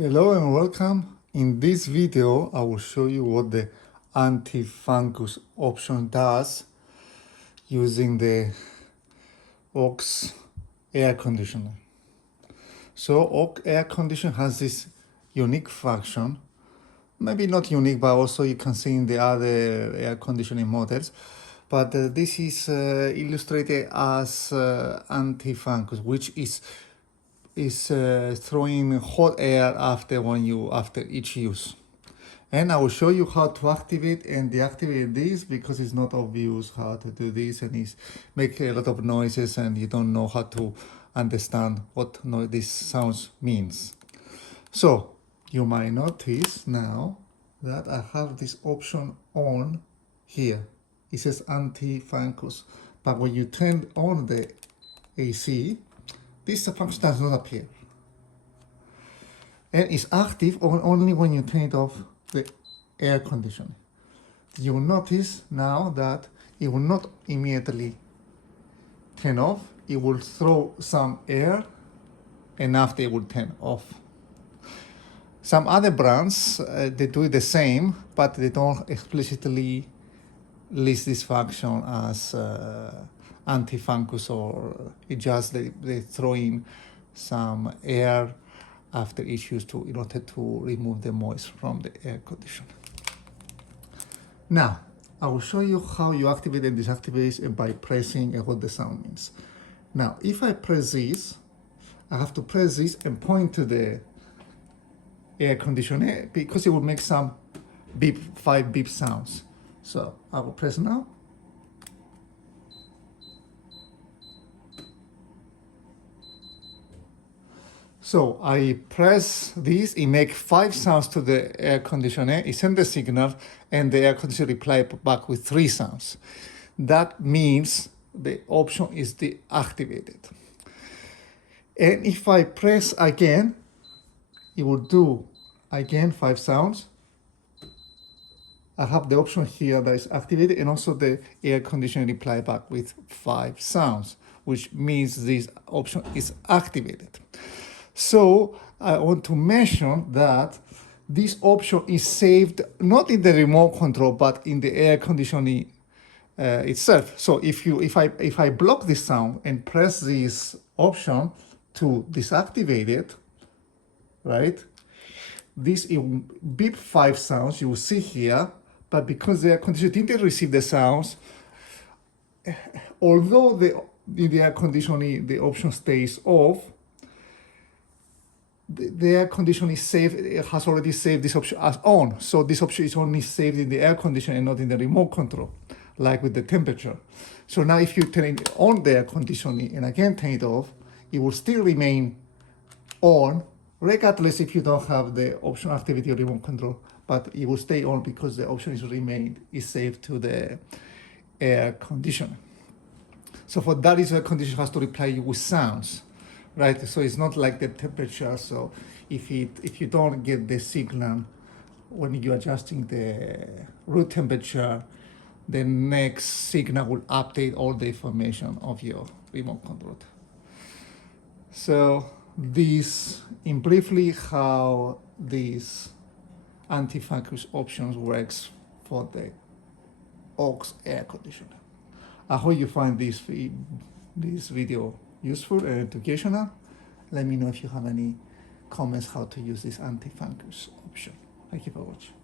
Hello and welcome. In this video, I will show you what the anti-fungus option does using the AUX air conditioner. So AUX air conditioner has this unique function, maybe not unique, but also you can see in the other air conditioning models. But this is illustrated as anti-fungus, which is throwing hot air after each use. And I will show you how to activate and deactivate this because it's not obvious how to do this and it's make a lot of noises and you don't know how to understand what this sounds means. So you might notice now that I have this option on here. It says anti-fungus, but when you turn on the AC, this function does not appear. And it's active only when you turn it off the air conditioning. You will notice now that it will not immediately turn off. It will throw some air and after it will turn off. Some other brands, they do it the same, but they don't explicitly list this function as anti-fungus, or it just they throw in some air after each use in order to remove the moisture from the air conditioner. Now, I will show you how you activate and deactivate it by pressing and what the sound means. Now, if I press this, I have to press this and point to the air conditioner because it will make some beep, 5 beep sounds. So I will press now. So I press this, it makes 5 sounds to the air conditioner, it sends the signal, and the air conditioner replies back with 3 sounds. That means the option is deactivated. And if I press again, it will do again 5 sounds. I have the option here that is activated, and also the air conditioner reply back with 5 sounds, which means this option is activated. So I want to mention that this option is saved not in the remote control, but in the air conditioning itself. So if I block this sound and press this option to deactivate it, right? This it will beep 5 sounds you will see here, but because the air conditioner didn't receive the sounds, although the air conditioning the option stays off, the air conditioner is saved. It has already saved this option as on. So this option is only saved in the air conditioner and not in the remote control, like with the temperature. So now if you turn it on the air conditioning and again turn it off, it will still remain on, regardless if you don't have the option activity or remote control, but it will stay on because the option is saved to the air conditioner. So for that reason, the conditioner has to reply you with sounds. Right, so it's not like the temperature. So if you don't get the signal when you're adjusting the room temperature, the next signal will update all the information of your remote control. So this, in briefly, how these anti-fungus options works for the AUX air conditioner. I hope you find this video useful and educational. Let me know if you have any comments how to use this anti-fungus option. Thank you for watching.